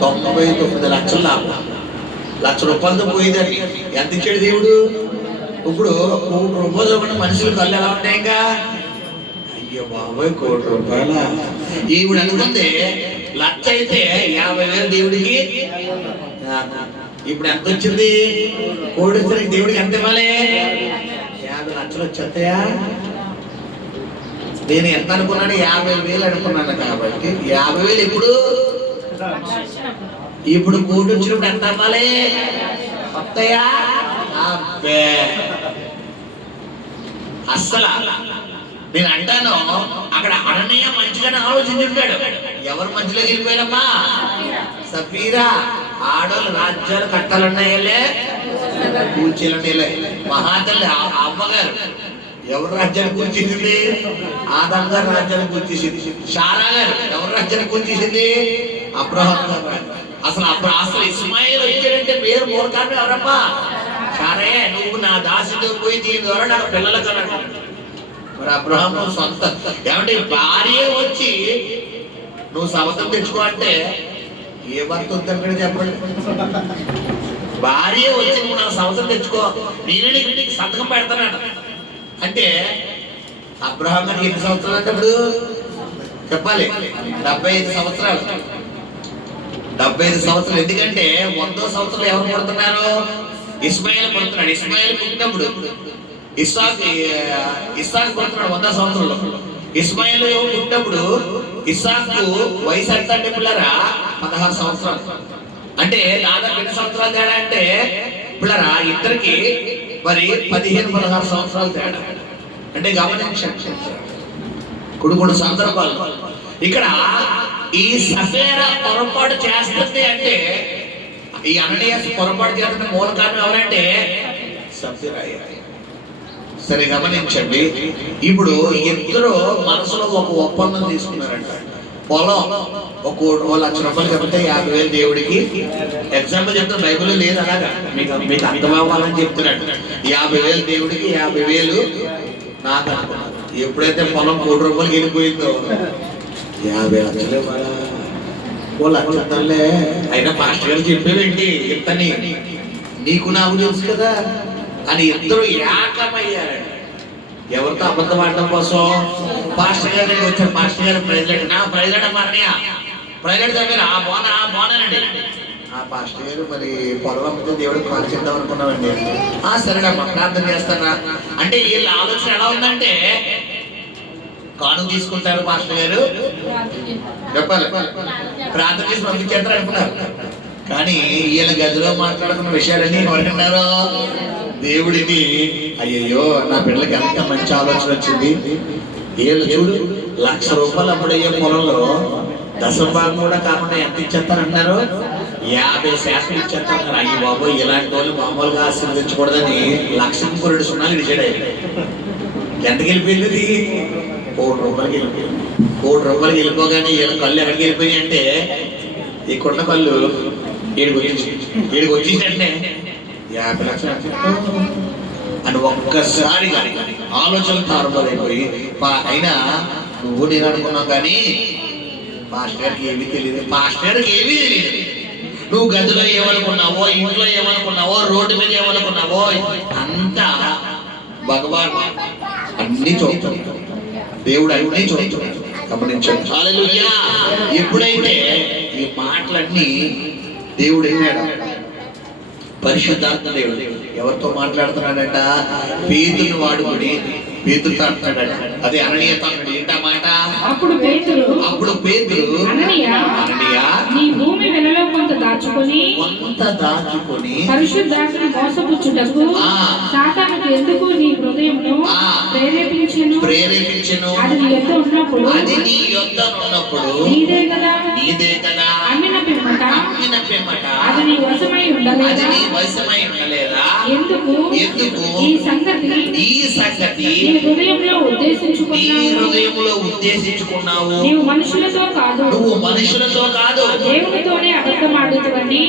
99 లక్షల లాభం. 1,00,000 రూపాయలతో పోయేదాన్ని ఎంత ఇచ్చాడు దేవుడు? ఇప్పుడు 1 కోటి రూపాయలు మనుషులు కళ్ళు ఎలా ఉంటాయి? ఇంకా అయ్యో బాబోయ్, 1 కోటి రూపాయల. ఈవిడ అనుకుంది 1,00,000 అయితే 50,000 దేవుడికి. ఇప్పుడు ఎంత వచ్చింది? 1 కోటి వస్తే దేవుడికి ఎంత ఇవ్వాలి? 50 లక్షలు వచ్చేస్తాయా? నేను ఎంత అనుకున్నాను? 50,000 అనుకున్నాను. కాబట్టి 50,000 ఇప్పుడు 1 కోటి వచ్చినప్పుడు ఎంత అవ్వాలి? వస్తాయా? అబ్బే, అస్సలు నేను అంటాను. అక్కడ అననీయ మంచిగానే ఆలోచించుంటాడు. ఎవరు మధ్యలోకి వెళ్ళిపోయారమ్మా? సఫీరా. ఆడోళ్ళు రాజ్యాలు కట్టాలన్నాయలే కూర్చీలనేలే. మహాతల్లి అమ్మగారు ఎవరు రాజ్యాన్ని కూర్చేసింది? ఆదాం గారు రాజ్యాన్ని కూర్చేసింది. శారా గారు ఎవరు రాజ్యాన్ని కూర్చేసింది? అబ్రహాం గారు. అసలు ఇస్మాయిల్ వచ్చాడంటే పేరు మూలకాన్ని ఎవరమ్మా? శారే. నువ్వు నా దాసితో పోయి దీని ద్వారా నాకు పిల్లలు కలడు. మరి అబ్రహాం సొంత ఏమంటే భార్య వచ్చి నువ్వు సమతం తెచ్చుకో అంటే ఏ భర్త వద్దంటే చెప్పండి. భార్య వచ్చి నువ్వు నా సమతం తెచ్చుకో, నేనే నీకు సంతకం పెడతానంట అంటే అబ్రహాం గారికి ఎన్ని సంవత్సరాలు అంటే ఇప్పుడు చెప్పాలి? 75 సంవత్సరాలు. 75 సంవత్సరాలు. ఎందుకంటే 100వ సంవత్సరం ఎవరు పుడుతున్నారు? ఇస్మాయిల్ పుడుతున్నాడు. ఇస్మాయిల్ పుట్టినప్పుడు ఇస్సాకు పుడుతున్నాడు 100వ సంవత్సరంలో. ఇస్మాయిల్ పుట్టినప్పుడు ఇస్సాకు వయసు ఎంత అంటే పిల్లరా 16 సంవత్సరాలు. అంటే దాదాపు ఎన్ని సంవత్సరాలు తేడా అంటే పిల్లరా ఇద్దరికి మరి 15-16 సంవత్సరాలు తేడా. అంటే గమనించండి కొన్ని సందర్భాలు. ఇక్కడ ఈ సఫేరా పొరపాటు చేస్తుంది అంటే ఈ అననీయాస్ పొరపాటు చేస్తున్న మూల కారణం ఎవరంటే సఫేరా. సరే గమనించండి. ఇప్పుడు ఇద్దరు మనసులో ఒక ఒప్పందం తీసుకున్నారంట. పొలం ఒక 1 లక్ష రూపాయలు చెప్తే 50,000 దేవుడికి. ఎగ్జాంపుల్ చెప్తే బైబిల్ లేదు అలాగా, మీకు అర్థం అవ్వాలని చెప్తున్నాడు. 50,000 దేవుడికి, 50,000 నాకు. ఎప్పుడైతే పొలం 1 కోటి రూపాయలకి వెళ్ళిపోయిందో 50 లక్షలు లక్షలే అయినా మాస్టర్ గారు చెప్పేవేంటి ఇంతని నీకు నాకు తెలుసు కదా అని ఇద్దరు ఏకమయ్యారండి. ఎవరితో అబద్ధం ఆడటం కోసం? పాస్టర్ గారి దగ్గరికి వచ్చారు. పాస్టర్ గారు ప్రెసిడెంట్ అమ్మారనయ్య ప్రెసిడెంట్ దగ్గర బాగున్నానండి. ఆ పాస్టర్ గారు మరి పొలం అమ్మితే దేవుడికి ప్రార్థిద్దాం అనుకున్నామండి. సరేనమ్మా ప్రార్థన చేస్తారా అంటే వీళ్ళ ఆలోచన ఎలా ఉందంటే కాను తీసుకుంటారు పాస్టర్ గారు చెప్పాలి ప్రార్థన చేసి పంపించేస్తారు అనుకున్నారు. కానీ వీళ్ళ గదిలో మాట్లాడుకున్న విషయాలన్నీ ఎవరికన్నారు? దేవుడిని. అయ్యయ్యో నా పిల్లలకి ఎంత మంచి ఆలోచన వచ్చింది. వీళ్ళు చూడు 1,00,000 రూపాయలు అప్పుడయ్యే పొలంలో దశభాగం కూడా కాకుండా ఎంత ఇచ్చేస్తారంటారు? 50% ఇచ్చేస్తారు. అయ్యి బాబు ఇలాంటి వాళ్ళు మామూలుగా ఆశీర్వదించకూడదని 1,00,000కి 2 సున్నాలు డిసైడ్ అయ్యాయి. ఎంతకి వెళ్ళిపోయింది? 1 కోటి రూపాయలకి వెళ్ళిపోయింది. 1 కోటి రూపాయలకి వెళ్ళిపోగానే వీళ్ళ కళ్ళు ఎక్కడికి వెళ్ళిపోయాయి అంటే ఈ కొండ కళ్ళు ఏడుకు వచ్చేసంటే 50 లక్షలు అని ఒక్కసారిగా ఆలోచన తారుమారైపోయి అయినా నువ్వు నేను అనుకున్నావు కానీ పాస్టర్ గారికి ఏమీ తెలియదు. పాస్టర్ గారికి ఏమీ తెలియదు. నువ్వు గదిలో ఏమనుకున్నావో, ఇంట్లో ఏమనుకున్నావో, రోడ్డు మీద ఏమనుకున్నావో అంతా భగవాన్ అన్ని చూస్తాడు. దేవుడు అన్ని చూస్తాడు. గమనించండి. హల్లెలూయా. ఎప్పుడైతే ఈ మాటలన్నీ దేవుడు విన్నాడు, పరిశుద్ధాత్మ దేవుడు ఎవరితో మాట్లాడుతున్నాడట? పేతురుని వాడుకొని పేతురుతో అంటున్నాడట. అదే అననీయతో అన్నాడు. ఏంటా మాట? అప్పుడు పేతురు అననీయ నీ భూమి వెలలో కొంత దాచుకొని పరిశుద్ధాత్మని మోసపుచ్చుటకు సాతానుకు ఎందుకు నీ హృదయమును ప్రేరేపించెను? అది నీ యొద్ద ఉన్నప్పుడు నీదే కదా అమ్మిన పిమ్మట అది నీ వశమై ఉండలేదా? ఎందుకు ఈ సంగతి నీ హృదయంలో ఉద్దేశించుకున్నావు? నువ్వు మనుషులతో కాదు దేవునితోనే అబద్ధమాడుతువని.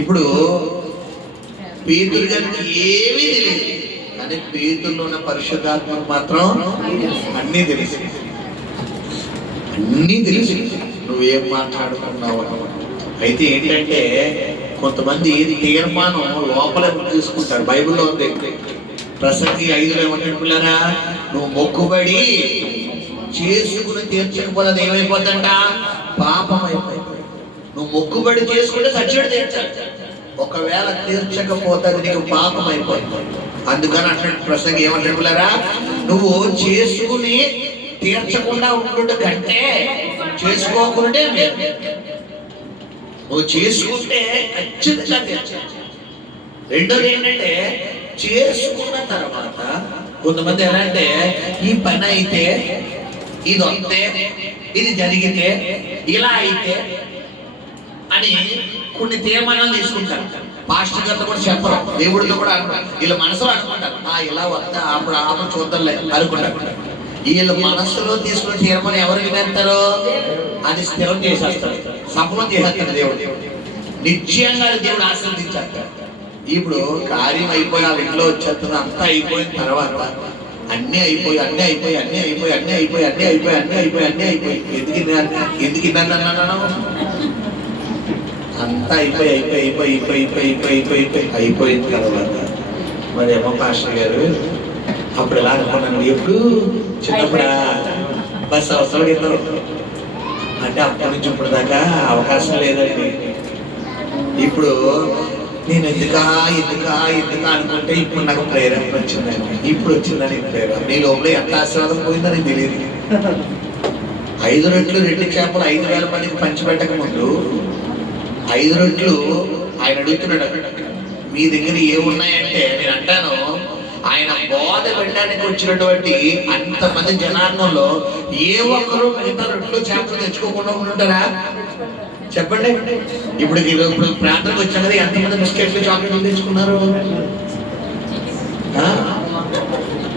ఇప్పుడు పేతురు గారికి ఏమీ తెలియదు, కానీ పేతురులో ఉన్న పరిశుద్ధాత్మకు మాత్రం అన్నీ తెలుసు. నువ్వేం మాట్లాడుకున్నావు. అయితే ఏంటంటే కొంతమంది తీర్మానం లోపల తీసుకుంటారు. బైబిల్లో ఉంది. ప్రసంగి 5లో ఏమంటున్నారా? నువ్వు మొక్కుబడి చేసుకుని తీర్చకపోతే ఏమైపోతుందంట? పాపం అయిపోయింది. నువ్వు మొక్కుబడి చేసుకుంటే సత్యుడు తీర్చాలి. ఒకవేళ తీర్చకపోతే అది నీకు పాపం అయిపోయింది. అందుకని అంటే ప్రసంగి ఏమంటున్నారా? నువ్వు చేసుకుని తీర్చకుండా ఉండు కంటే చేసుకోకుంటే నువ్వు చేసుకుంటే ఖచ్చితంగా తీర్చాలి. రెండోది ఏంటంటే చేసుకున్న తర్వాత కొంతమంది ఎలా అంటే ఈ పని అయితే, ఇది వస్తే, ఇది జరిగితే, ఇలా అయితే అని కొన్ని తీర్మానాలు తీసుకుంటారు. పాస్టర్ గారితో కూడా చెప్పరు, దేవుడితో కూడా అనుకుంటారు. వీళ్ళ మనసులో అనుకుంటారు, ఇలా వద్దా అప్పుడు చూద్దాంలే అనుకుంటారు. వీళ్ళ మనస్సులో తీసుకున్న తీర్మానం ఎవరు వినేస్తారో అది స్థిరం చేసేస్తారు, సఫలం చేసేస్తాడు దేవుడు. నిశ్చయంగా దేవుడు ఆశీర్వదించారు. ఇప్పుడు కార్యం అయిపోయి ఆ ఇంట్లో వచ్చేస్తుంది, అంతా అయిపోయిన తర్వాత అన్నీ అయిపోయి ఎందుకు అంతా అయిపోయిన తర్వాత మరి ఏమో పాస్టర్ గారు అప్పుడు ఎలా అనుకున్నాను, ఎప్పుడు చిన్నప్పుడా బస్ అవసరం ఇద్దరు అంటే అప్పటి నుంచి ఇప్పుడు దాకా అవకాశం లేదండి. ఇప్పుడు నేను ఎందుకా అనుకుంటే ఇప్పుడు నాకు ప్రేరణ వచ్చిందండి. ఇప్పుడు వచ్చిందని ప్రేరణ. నీ లోపల ఎంత ఆశీర్వాదం పోయిందని తెలియదు. 5 రొట్టెలు 2 చేపలు 5,000 మందికి పంచిపెట్టక ముందు 5 రొట్టెలు ఆయన అడుగుతున్నాడు, మీ దగ్గర ఏమున్నాయంటే నేను అంటాను, ఆయన బోధ వినడానికి వచ్చినటువంటి అంతమంది జనాంగంలో ఏ ఒక్కరు మిగతా రొట్టెలు చేపలు తెచ్చుకోకుండా ఉంటారా చెప్పండి. ఇప్పుడు ప్రాంతానికి వచ్చాం కదా, ఎంతమంది బిస్కెట్లు చాక్లెట్లు తెచ్చుకున్నారు?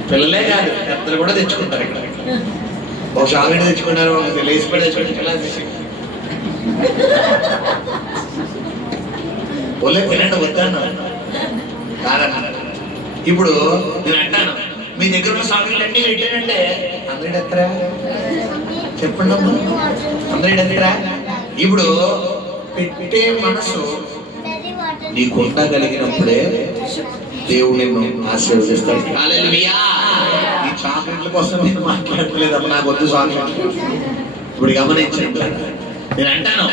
పిల్లలే కాదు, పెద్దలు కూడా తెచ్చుకుంటారు. ఇక్కడ ఒక చాక్లెట్ తెచ్చుకున్నారు, ఒక లేసిపడి తెచ్చుకుంటారు. ఒళ్ళే తినండి వద్దాను కాదన్న. ఇప్పుడు నేను అంటాను, మీ దగ్గర ఉన్న సాగులు అన్ని పెట్టానంటే అందరి ఎత్తరా చెప్పండి అమ్మా, అందరి ఎత్తరా. ఇప్పుడు పెట్టే మనసు నీకు ఉండగలిగినప్పుడే దేవుడు నిన్ను ఆశీర్వదిస్తాడు. హల్లెలూయా. ఈ చాక్లెట్ల కోసం నేను మాట్లాడలేదమ్మా, నాకు వద్దు చాక్లెట్. ఇప్పుడు గమనించండి, నేను అంటాను,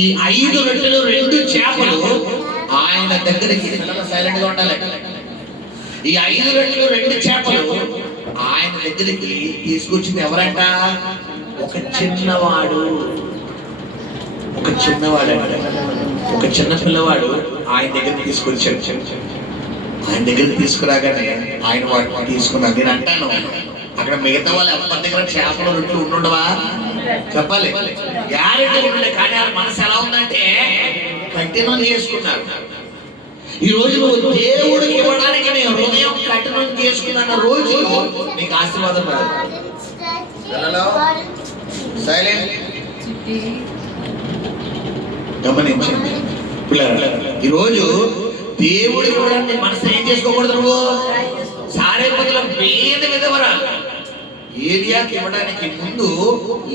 ఈ 5 రొట్టెలు 2 చేపలు ఆయన దగ్గరికి సైలెంట్ గా ఉండాలి. ఈ 5 రొట్టెలు 2 చేపలు ఆయన దగ్గరికి తీసుకొచ్చింది ఎవరంట? ఒక చిన్నవాడు ఒక చిన్న పిల్లవాడు ఆయన దగ్గరికి తీసుకొచ్చాడు. ఆయన దగ్గరికి తీసుకురాగానే ఆయన వాటిని తీసుకున్నాడు. నేను అంటాను, అక్కడ మిగతా వాళ్ళు ఎవరి దగ్గర చేపలు రొట్టెలు ఉండుండవా చెప్పాలి, గ్యారెంటీ ఉండే. కానీ ఆ మనసు ఎలా ఉందంటే కఠినం చేసుకున్నారు. ఈ రోజు నువ్వు దేవుడికి ఇవ్వడానికి నీ హృదయం కఠినం చేసుకున్న రోజు నీకు ఆశీర్వాదం రాదు. సైలెంట్ గమనించండి పిల్లలు, ఈరోజు దేవుడికి ఇవ్వడానికి మనసు ఏం చేసుకోకూడదు. నువ్వు సారేపతిలో పేద విధవరా ఏలియాకి ఇవ్వడానికి ముందు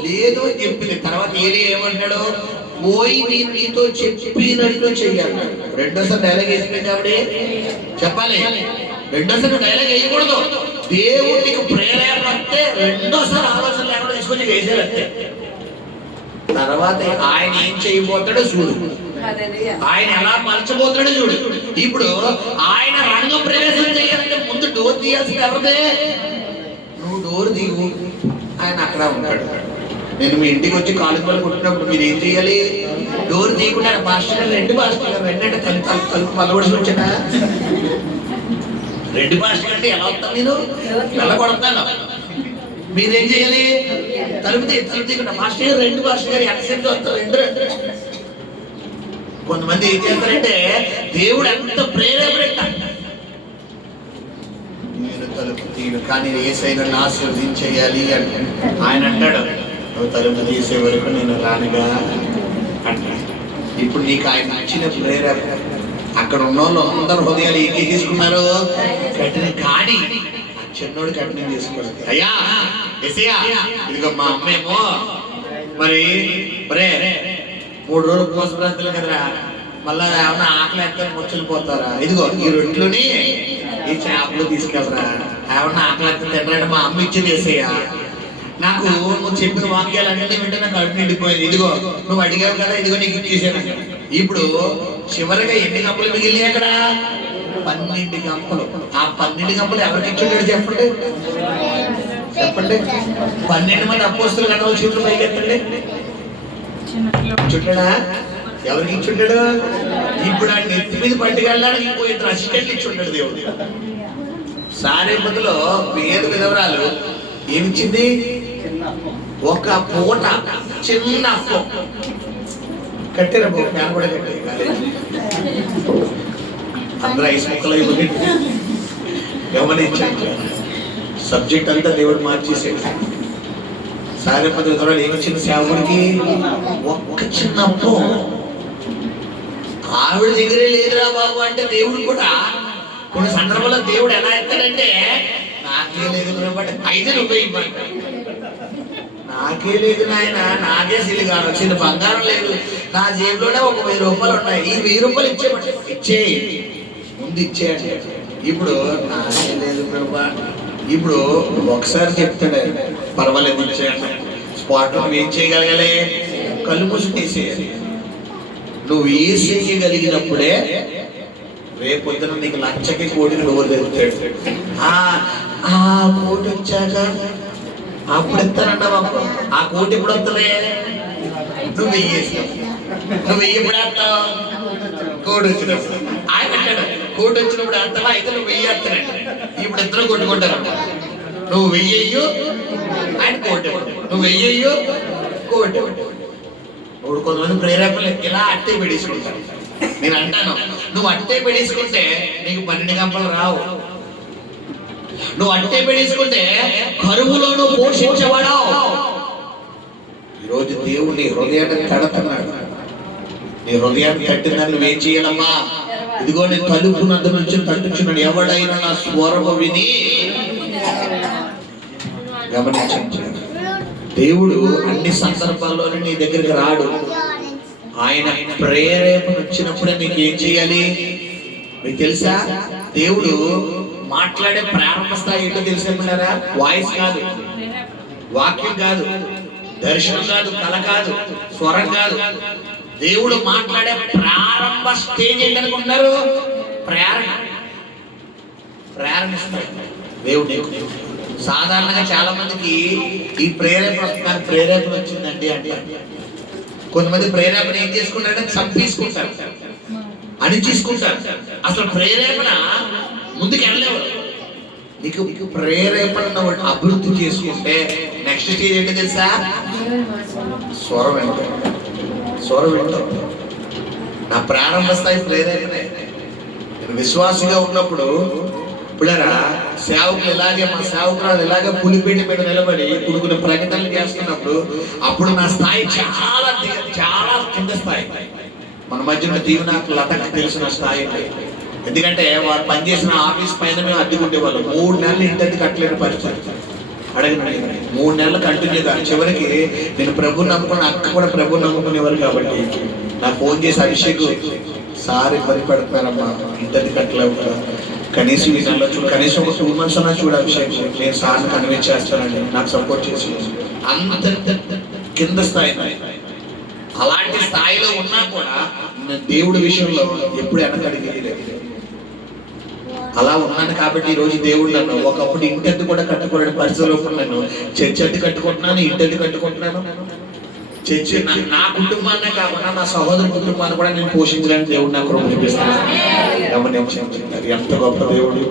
లేదు అని చెప్పింది. తర్వాత ఏలియా ఏమంటాడు? పోయి నేను నీతో చెప్పినట్లు చెయ్యాలి. రెండోసారి డైలాగ్ వేసింది కాబట్టి చెప్పాలి. రెండోసారి డైలాగ్ వేయకూడదు. దేవుడు నీకు ప్రేరణ వస్తే రెండోసారి ఆలోచన లేకుండా తీసుకొచ్చి వేసేదంతే. తర్వాత ఆయన ఏం చేయబోతాడో చూడు, ఆయన ఎలా మలచబోతాడో చూడు. ఇప్పుడు ఆయన రంగ ప్రవేశం చేయాలంటే ముందు డోర్ తీయాల్సింది ఎవరిదే? నువ్వు డోర్ దిగు, ఆయన అక్కడ ఉంటాడు. నేను మీ ఇంటికి వచ్చి కాలు పళ్ళు కొట్టినప్పుడు మీరు ఏం చేయాలి? డోర్ తీయకుండా పాస్టర్ గారు 2 పాస్టర్ గారు వెంటనే తలుపు పలవలసి వచ్చానా? 2 పాస్టర్ అంటే ఎలా వస్తాను నేను? ఎలా కొడతాను? మీరేం చేయాలి? తలుపు తీయకుండా మాస్టర్ గారు 2 పాస్టర్ గారు ఎంతసేపు వస్తారు? 2 కొంతమంది ఏం చేస్తారంటే దేవుడు ఎంత ప్రేరేపడ నేను తలుపు తీయను కానీ యేసయ్యను ఆశీర్వదించేయాలి అంటే ఆయన అంటాడు, నువ్వు తలుపు తీసే వరకు నేను రానుగా అంటాడు. ఇప్పుడు నీకు ఆయన ఇచ్చిన ప్రేరేపణ అక్కడ ఉన్న వాళ్ళు అందరు హృదయాలు ఏం తీసుకున్నారు? కఠిన. కానీ చిన్నోడు కఠినం తీసుకోవాలి. అయ్యా ఎసయ్యా, ఇదిగో మా అమ్మేమో మరి 3 రోజులు ఉపవాసరాత్రులు కదరా, మళ్ళా ఏమన్నా ఆకలి ఎత్తే ముచ్చలిపోతారా? ఇదిగో ఈ రొట్టెలుని ఈ చేపలు తీసుకెళ్ళరా, ఏమన్నా ఆకలి ఎత్తే తినరంటే మా అమ్మ ఇచ్చింది వేసేయా. నాకు నువ్వు చెప్పిన వాక్యాలన్నీ వింటే నాకు కడుపు నిండిపోయింది. ఇదిగో నువ్వు అడిగావు కదా, ఇదిగో నీకు ఇచ్చేసాను. ఇప్పుడు చివరిగా ఎన్ని గంపలు మిగిలినాయి అక్కడ? 12 గంపలు. ఆ 12 గంపలు ఎవరికి ఇచ్చుంటాడు చెప్పండి? 12 మంది అపోస్తులు కన్నా చేతులు పైకి ఎత్తండి. చుట్టాడా? ఎవరికి ఇచ్చుంటాడు? ఇప్పుడు ఆ నెత్తి మీద పట్టుకెళ్ళడానికి ఇంకో 2 అసిస్టెంట్లు ఇచ్చుంటాడు దేవుడు. సారేపతిలో పేద విధవరాలు ఏమిచ్చింది? ఒక పూట చిన్న అప్పం. కట్టారా బాబు? ఫ్యాన్ కూడా కట్టారు అందరూ ఐస్ ముక్కలు అయిపోయి గమనించాను. సబ్జెక్ట్ అంతా దేవుడు మార్చేసాడు. సారేపతి తర్వాత ఏమి చిన్న సేవకుడికి ఒక్క చిన్న అప్పు ఆవిడ దగ్గరే లేదురా బాబు అంటే దేవుడు కూడా కొన్ని సందర్భంలో దేవుడు ఎలా ఎత్తాడంటే నాకే లేదు బట్ 5 రూపాయలు ఇవ్వండి. నాకే లేదు నాయన, నాకే సిలిగా చిన్న బంగారం లేదు, నా జేబులోనే ఒక 1000 రూపాయలు ఉన్నాయి, ఈ 1000 రూపాయలు ఇచ్చేయమంటే ఇచ్చేయి, ముందు ఇచ్చేయండి. ఇప్పుడు నాకే లేదు ప్రభా. ఇప్పుడు ఒకసారి చెప్తాడు పర్వాలేదు ఇచ్చేయండి. స్పాట్ నువ్వు ఏం చేయగలగాలి? కళ్ళు మూసి తీసేయాలి. నువ్వు ఏ చేయగలిగినప్పుడే రేపొద్దున నీకు లక్షకి కోటిని నువ్వు తెస్తాడు. ఆ కోటి వచ్చాక అప్పుడు ఇస్తానంటావా? ఆ కోటి ఎప్పుడు వస్తుంది? నువ్వు వెయ్యేసావు. నువ్వు వెయ్యి వేస్తావు కోటి వచ్చినప్పుడు. ఆయన అంటాడు కోటి వచ్చినప్పుడు అంతవా? అయితే నువ్వు వెయ్యి వేస్తానంట. ఇప్పుడు ఇద్దరు కొట్టుకుంటారు. నువ్వు వెయ్యో ఆయన కోటి, నువ్వు వెయ్యో కోటి. ఇప్పుడు కొంతమంది ప్రేరేపణలు ఇలా అట్టే పెడేసుకుంటారు. నేను అంటాను, నువ్వు అట్టే పెడేసుకుంటే నీకు 12 గంపలు రావు. నువ్వు అట్టే పెడేసుకుంటే కరువులోనూ పోషించబడవు. ఈరోజు దేవుడు నీ హృదయాన్ని తడుతున్నాడు. నీ హృదయాన్ని తట్టిందని నువ్వేం చేయాలమ్మా? ఇదిగో నేను తలుపు నద్ద నుంచి తట్టుచున్నాడు. ఎవడైనా నా స్వరము విని గమనించండి. దేవుడు అన్ని సందర్భాల్లోనే నీ దగ్గరికి రాడు. ఆయన ప్రేరేపణ వచ్చినప్పుడే నీకు ఏం చేయాలి? మీకు తెలుసా? దేవుడు మాట్లాడే ప్రారంభ స్థాయి ఏంటో తెలిసేమన్నారా? వాయిస్ కాదు, వాక్యం కాదు, దర్శనం కాదు, కళ కాదు, స్వరం కాదు. దేవుడు మాట్లాడే ప్రారంభ స్టేజ్ ఏంటనుకుంటున్నారు? ప్రేరణ. ప్రేరణిస్తాడు దేవుడు. సాధారణంగా చాలా మందికి ఈ ప్రేరేపణ వచ్చిందండి అంటే కొంతమంది ప్రేరేపణ ఏం చేసుకుంటారంటే చంపేసుకుంటారు, అని తీసుకుంటారు. అసలు ప్రేరేపణ ముందుకు వెళ్ళలేవు. నీకు ప్రేరేపణ అభివృద్ధి చేసుకుంటే నెక్స్ట్ స్టేజ్ ఏంటో తెలుసా? స్వరం వింటాం. స్వరం వింటాం. నా ప్రారంభ స్థాయి ప్రేరేపణే. నేను విశ్వాసంగా ఉన్నప్పుడు ఇప్పుడారా సేవకులు ఇలాగే, మా సేవకురాలు ఇలాగే పులిపేట మీద నిలబడి కొన్ని ప్రకటనలు చేస్తున్నప్పుడు అప్పుడు నా స్థాయి చాలా చాలా కింద స్థాయి. మన మధ్యన దీవెనకు లతకు తెలిసిన స్థాయి. ఎందుకంటే వారు పనిచేసిన ఆఫీస్ పైన మేము అద్దెకుండే వాళ్ళు. 3 నెలలు ఇంటి కట్టలేని పరిస్థితి. అడగండి, 3 నెలలు కంటిన్యూగా. చివరికి నేను ప్రభుని నమ్ముకున్న అక్క కూడా ప్రభుని నమ్ముకునేవారు కాబట్టి నాకు ఫోన్ చేసి అభిషేక్ సార్ ఇబ్బంది పడుతున్నారమ్మా, ఇంటి కట్టలేవు, కనీసం ఈ నెలలో చూడు, కనీసం ఒక 2 months అన్నా చూడు అభిషేక్, నేను సార్ని కన్విన్స్ చేస్తానండి, నాకు సపోర్ట్ చేసి. అంత కింద స్థాయి. అలాంటి స్థాయిలో ఉన్నా కూడా దేవుడి విషయంలో ఎప్పుడు వెనకడిగేయలేదు. అలా ఉన్నాను కాబట్టి ఈ రోజు దేవుడు నన్ను ఒకప్పుడు ఇంటెద్దు కూడా కట్టుకోలేని పరిస్థితుల్లో నన్ను చర్చి అద్దె కట్టుకుంటున్నాను, ఇంటెద్దు కట్టుకుంటున్నాను. చర్చి నా కుటుంబాన్నే కాకుండా నా సహోదరు కుటుంబాన్ని కూడా నేను పోషించడానికి దేవుడు నాకు కృప చూపిస్తాను. గమనించారు ఎంత గొప్ప దేవుడు.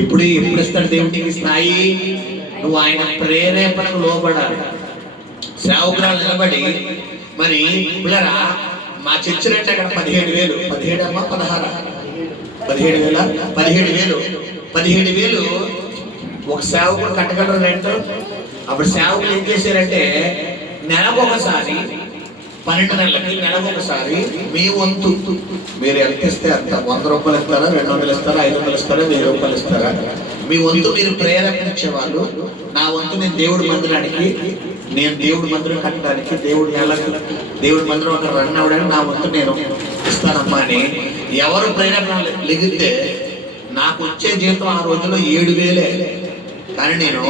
ఎప్పుడు ఇస్తాడు దేవుడికి స్థాయి? నువ్వు ఆయన ప్రేరేపణకు లోబడాలి. సేవకురాలు నిలబడి మరి పిల్లరా మా చర్చి రేట్ అక్కడ 17,000, 17 అమ్మా 16, 17,000 ఒక సేవకుడు కట్టగలరు రెంట్. అప్పుడు సేవకులు ఏం చేశారంటే నెలకొకసారి 12 నెలలకి నెలకొకసారి మీ వంతు మీరు ఎంత ఇస్తే అంత, 100 రూపాయలు ఇస్తారా, 200 ఇస్తారా, 500 ఇస్తారా, 1000 రూపాయలు ఇస్తారా, మీ వంతు మీరు ప్రేరేపణ ఇచ్చేవాళ్ళు. నా వంతు నేను దేవుడి మందిరానికి, నేను దేవుడి మందిరం కట్టడానికి, దేవుడి మందిరం ఒక రన్ అవ్వడానికి నా వంతు నేను ఇస్తానమ్మా అని ఎవరు ప్రేరేపణ లెగితే నాకు వచ్చే జీతం ఆ రోజుల్లో 7,000. కానీ నేను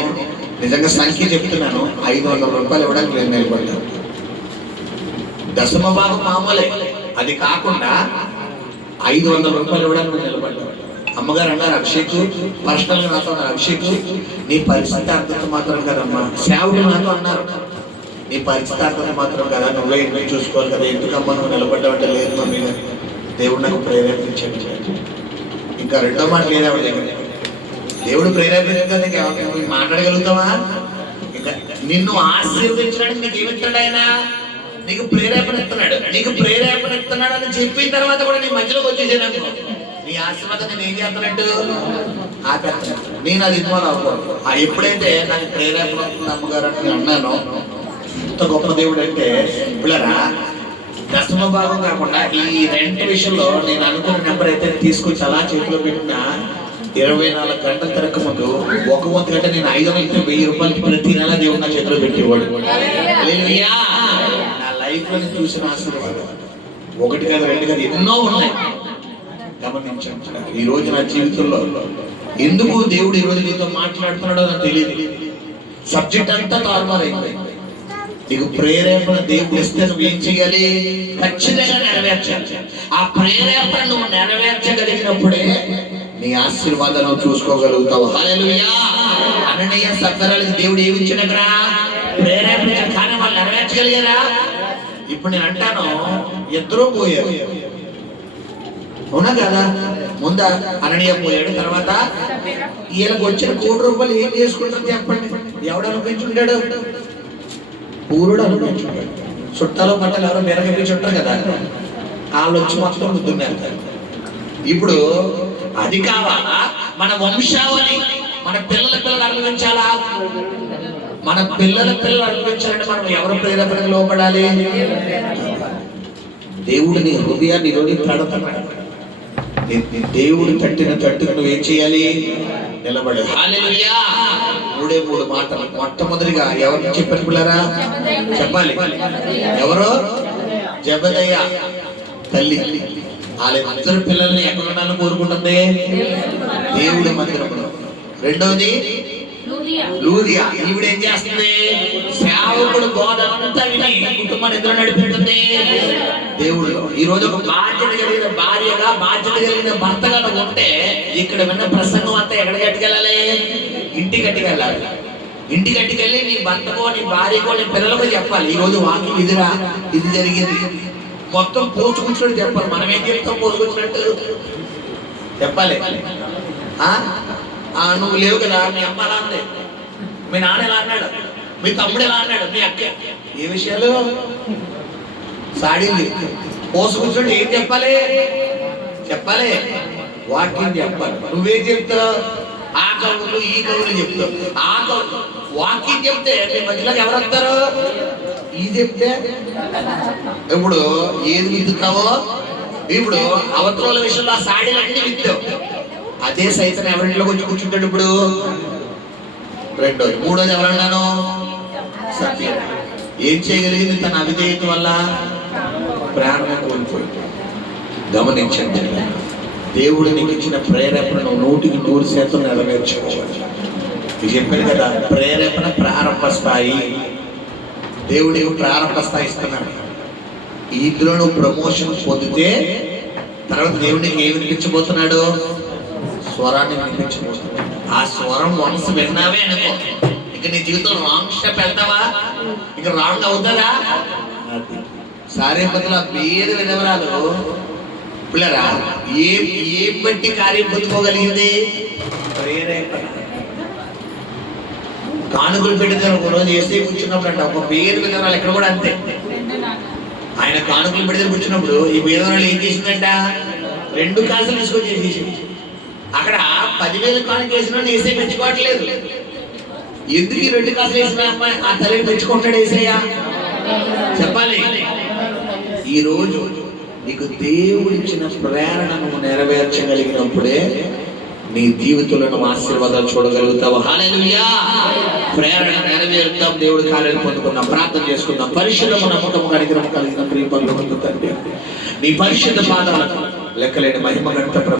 నిజంగా సంఖ్య చెప్తున్నాను, 500 రూపాయలు ఇవ్వడానికి నేను నిలబడ్డాను. దశమ భాగం మామూలే, అది కాకుండా 500 రూపాయలు ఇవ్వడానికి నిలబడ్డాను. అమ్మగారు అన్నారు, అభిషేక్ పర్సనల్గా నాతో అన్నారు, అభిషేక్ నీ పరిస్థితి అర్థత మాత్రం కదమ్మా. సేవకులు నాతో అన్నారు, నీ పరిస్థితి అర్థత మాత్రం కదా, నువ్వే ఇంట్లో చూసుకోవాలి కదా, ఎందుకమ్మా నువ్వు నిలబడ్డావంటే లేదు మమ్మీ గారు, దేవుడు నాకు ప్రేరేపించాడు. ఇంకా రెండో మాట లేదా దేవుడు ప్రేరేపించడానికి మాట్లాడగలుగుతావా? ఇంకా నిన్ను ఆశీర్వదించడానికి నీకు ఏమిస్తాడు ఆయన? నీకు ప్రేరేపణ ఇస్తున్నాడు అని చెప్పిన తర్వాత కూడా నీ మధ్యలోకి వచ్చేసాను నీ ఆశీర్వాదం నేను ఏం చేస్తానంటూ ఆపేస్తాను. నేను అది ఇన్వాల్వ్ అవ్వకూడదు. ఎప్పుడైతే నాకు ప్రేరేపణ వస్తుంది అమ్మగారు అని అన్నాను, ఇంత గొప్ప దేవుడు అంటే పిల్లరా, దశమ భాగం కాకుండా ఈ రెంట్ విషయంలో నేను అనుకున్న నెంబర్ అయితే తీసుకొచ్చి అలా చేతిలో పెట్టిన 24 గంటల తిరగక ముందు 1 వంతు గంట నేను 500 రూపాయలకి ప్రతి నెల దేవుడు నా చేతిలో పెట్టేవాడు. హల్లెలూయా. నా లైఫ్ లో నేను చూసిన ఆశీర్వాదం 1 కాదు 2 కాదు ఎన్నో ఉన్నాయి. గమనించండి, ఈ రోజు నా జీవితంలో ఎందుకు దేవుడు ఈ రోజు నీతో మాట్లాడుతున్నాడో నాకు తెలియదు. సబ్జెక్ట్ అంతా తారుమారైపోయింది. నీకు ప్రేరేపణ దేవుడు ఇస్తే నువ్వు ఏం చేయాలి? ఖచ్చితంగా నెరవేర్చాలి. ఆ ప్రేరేపణ నువ్వు నెరవేర్చగలిగినప్పుడే నీ ఆశీర్వాదాలను చూసుకోగలుగుతావు. హల్లెలూయా. అననీయ సఫరాలకు దేవుడు ఏమి ఇచ్చినరా? ప్రేరేపణ. కానీ వాళ్ళు నెరవేర్చగలిగారా? ఇప్పుడు నేను అంటాను, ఇద్దరూ పోయారు, అవునా కదా? ముందు అననీయ పోయాడు, తర్వాత వీళ్ళకి వచ్చిన ₹1,00,00,000 ఏం చేసుకుంటారు చెప్పండి? ఎవడు అనుభవించుంటాడు? పూరుడు అనుభవించుంటాడు. చుట్టాలు పట్టాలు ఎవరో మెరగపించుంటారు కదా, వాళ్ళు వచ్చి మొత్తం ముద్దున్నారు. ఇప్పుడు అది కావాలా? మన వంశావళి మన పిల్లలు అనుభవించాలా? మన పిల్లలు అనుభవించాలంటే మనం ఎవరు ప్రేరేపణకు లోపడాలి? దేవుడిని హృదయాన్ని తడుతున్నాడు. దేవుడు తట్టిన తట్టుకు నువ్వేం చేయాలి? నిలబడు. హల్లెలూయా. 3 మాటలు. మొట్టమొదటిగా ఎవరిని చెప్పారు పిల్లరా? చెప్పాలి. ఎవరో జబదయ్య తల్లి. వాళ్ళిద్దరు పిల్లల్ని ఎక్కడ ఉండాలని కోరుకుంటుంది? దేవుడి మందిరంలో. రెండోది లూదియా. ఈవిడ ఏం చేస్తుంది? సేవకుడు బోధనంతా విని కుటుంబాన్ని ఎదురు నడిపిస్తుంది దేవుడు. ఈ రోజు ఒక బాధ్యత కలిగిన భార్యగా, బాధ్యత కలిగిన భర్తగా ఉంటే ఇక్కడ విన్న ప్రసంగం అంతా ఎక్కడికి అట్టుకెళ్ళాలి? ఇంటికి అట్టుకెళ్ళాలి. ఇంటికి అట్టుకెళ్ళి నీ భర్తకో, నీ భార్యకో, నీ పిల్లలకో చెప్పాలి, ఈ రోజు వాక్యం ఇదిరా, ఇది జరిగింది. మొత్తం పోసుకుంటున్నట్టు చెప్పాలి. మనం ఏం చెప్తాం? పోసుకొచ్చినట్టు చెప్పాలి. నువ్వు లేవు కదా, మీ అమ్మ ఎలా ఉంది, మీ నాన్న ఎలా అన్నాడు, మీ తమ్ముడు ఎలా అన్నాడు, మీ అక్క ఏ విషయాలు సాడింది పోసుకుంటుంటే ఏం చెప్పాలి? వాక్యం చెప్పాలి. నువ్వేం చెప్తావు? ఆ కవులు ఈ కవులు చెప్తావు. ఆ కవులు వాక్యం చెప్తే మీ మధ్యలోకి ఎవరు వస్తారు? ఈ చెప్తే ఇప్పుడు ఏది విత్తుతావో, ఇప్పుడు అవతల విషయంలో ఆ సాడీలన్నీ విత్తావు. అదే సైతం ఎవరింట్లోకి వచ్చి కూర్చుంటాడు ఇప్పుడు? రెండోది. మూడోది ఎవరన్నాను? సత్యం. ఏం చేయగలిగింది? తన అవిధేయత వల్ల ప్రాణం కోల్పోయింది. గమనించండి, దేవుడు నీకు ఇచ్చిన ప్రేరేపణను 100% నెరవేర్చుకోవాలి. ఇది చెప్పాను కదా, ప్రేరేపణ ప్రారంభ స్థాయి. దేవుడికి ప్రారంభ స్థాయి ఇస్తున్నాడు. ఇందులో నువ్వు ప్రమోషన్ పొందితే తర్వాత దేవుడికి ఏమి వినిపించబోతున్నాడు? స్వరాన్ని వినిపించబోతున్నాడు. ఆ స్వరం వన్స్ విన్నావే అనుకో, ఇక నీ జీవితంలో రాంగ్ స్టెప్ వెళ్తావా? ఇక రాంగ్ అవుతుందా? సారేపతిలో పేద విధవరాలు పిల్లరా ఏం బట్టి కార్యం పొందుకోగలిగింది? ప్రేరేపణ. కానుకలు పెట్టిన ఒక రోజు ఏసీ కూర్చున్నప్పుడు అంట, ఒక పేద విధవరాలు ఎక్కడ కూడా అంతే. ఆయన కానుకలు పెడితే కూర్చున్నప్పుడు ఈ పేదవరాలు ఏం చేసిందంట? 2 కాసులు తీసుకొని చేసేసింది. అక్కడ 10,000 కానుక వేసిన ఏసీ మెచ్చుకోవట్లేదు. ఎందుకు ఈ 2 కాసులు వేసిన అమ్మాయి ఆ తల్లిని మెచ్చుకుంటాడు ఏసయ్యా? చెప్పాలి. ఈ రోజు నీకు దేవుడిచ్చిన ప్రేరణను నెరవేర్చగలిగినప్పుడే నీ జీవితంలో ఆశీర్వాదాలు చూడగలుగుతావు. హల్లెలూయా. ప్రేరణ నెరవేరుతాం. దేవుడి కార్యాలు పొందుకుందాం. ప్రార్థన చేసుకుందాం. పరిశుద్ధము నమ్మకము కలిగిన ప్రియ పరలోకపు తండ్రి, నీ పరిశుద్ధ పాదాలకు లెక్కలేని మహిమ గంట